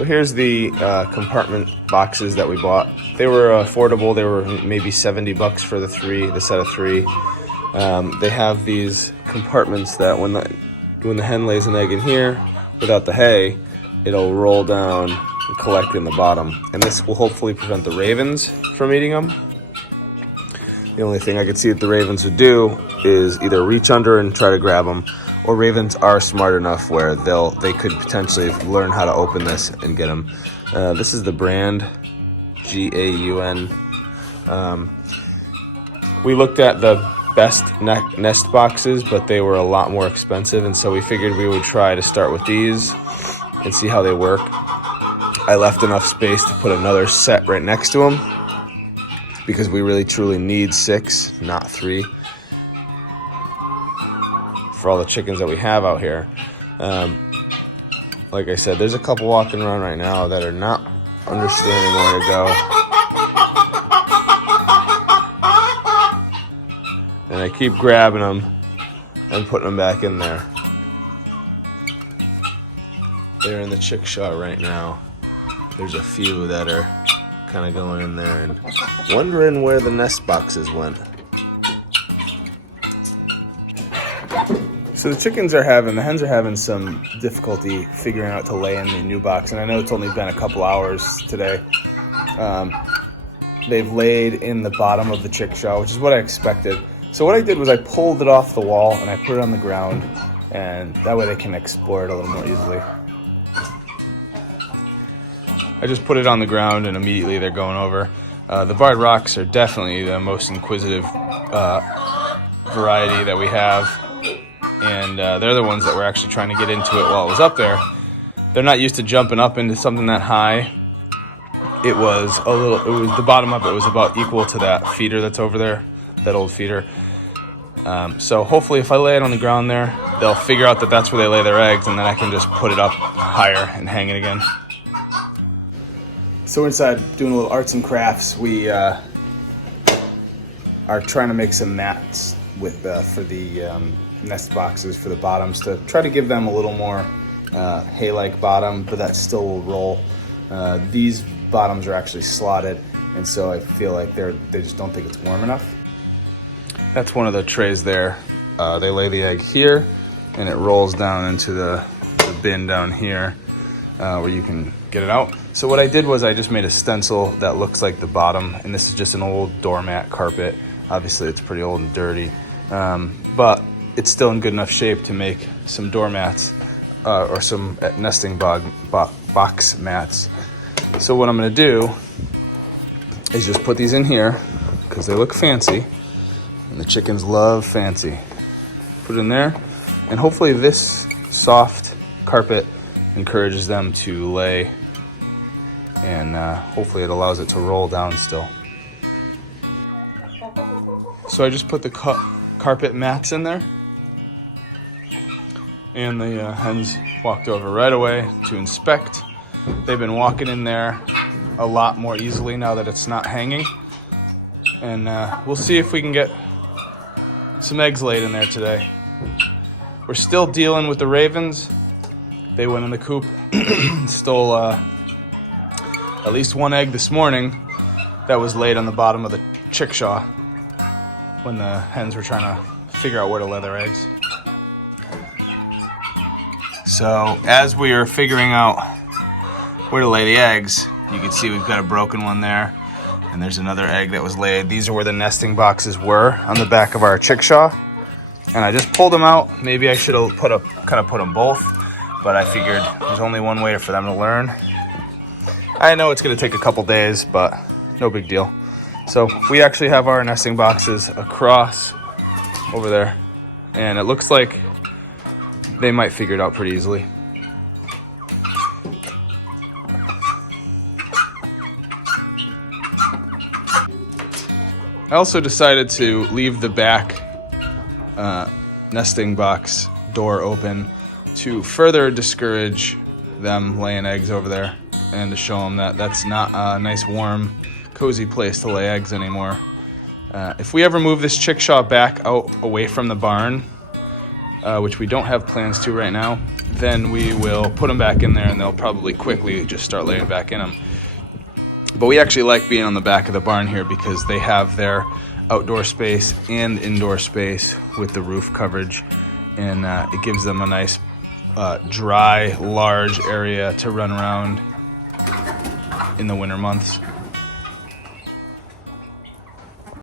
So here's the compartment boxes that we bought. They were affordable. They were maybe $70 for the set of three. They have these compartments that when the hen lays an egg in here, without the hay, it'll roll down and collect in the bottom. And this will hopefully prevent the ravens from eating them. The only thing I could see that the ravens would do is either reach under and try to grab them, or ravens are smart enough where they could potentially learn how to open this and get them. This is the brand, GAUN. We looked at the best nest boxes, but they were a lot more expensive, and so we figured we would try to start with these and see how they work. I left enough space to put another set right next to them because we really truly need 6, not 3. For all the chickens that we have out here. Like I said, there's a couple walking around right now that are not understanding where to go. And I keep grabbing them and putting them back in there. They're in the chickshaw right now. There's a few that are kind of going in there and wondering where the nest boxes went. So the hens are having some difficulty figuring out to lay in the new box. And I know it's only been a couple hours today. They've laid in the bottom of the chickshaw, which is what I expected. So what I did was I pulled it off the wall and I put it on the ground, and that way they can explore it a little more easily. I just put it on the ground and immediately they're going over. The barred rocks are definitely the most inquisitive variety that we have. And they're the ones that were actually trying to get into it while it was up there. They're not used to jumping up into something that high. The bottom of it was about equal to that feeder that's over there, that old feeder. So hopefully if I lay it on the ground there, they'll figure out that that's where they lay their eggs, and then I can just put it up higher and hang it again. So inside doing a little arts and crafts, we are trying to make some mats for the nest boxes for the bottoms to try to give them a little more hay-like bottom, but that still will roll. These bottoms are actually slotted, and so I feel like they just don't think it's warm enough. That's one of the trays there. They lay the egg here, and it rolls down into the bin down here where you can get it out. So what I did was I just made a stencil that looks like the bottom, and this is just an old doormat carpet. Obviously it's pretty old and dirty, but it's still in good enough shape to make some doormats or some nesting box mats. So what I'm going to do is just put these in here because they look fancy, and the chickens love fancy. Put it in there, and hopefully this soft carpet encourages them to lay, and hopefully it allows it to roll down still. So I just put the carpet mats in there, and the hens walked over right away to inspect. They've been walking in there a lot more easily now that it's not hanging, and we'll see if we can get some eggs laid in there today. We're still dealing with the ravens. They went in the coop, stole at least one egg this morning that was laid on the bottom of the chickshaw when the hens were trying to figure out where to lay their eggs. So as we are figuring out where to lay the eggs, you can see we've got a broken one there, and there's another egg that was laid. These are where the nesting boxes were on the back of our chickshaw, and I just pulled them out. Maybe I should have put them both, but I figured there's only one way for them to learn. I know it's going to take a couple days, but no big deal. So we actually have our nesting boxes across over there, and it looks like they might figure it out pretty easily. I also decided to leave the back nesting box door open to further discourage them laying eggs over there, and to show them that that's not a nice, warm, cozy place to lay eggs anymore. If we ever move this chickshaw back out away from the barn, which we don't have plans to right now, then we will put them back in there, and they'll probably quickly just start laying back in them. But we actually like being on the back of the barn here because they have their outdoor space and indoor space with the roof coverage, and it gives them a nice dry, large area to run around in the winter months.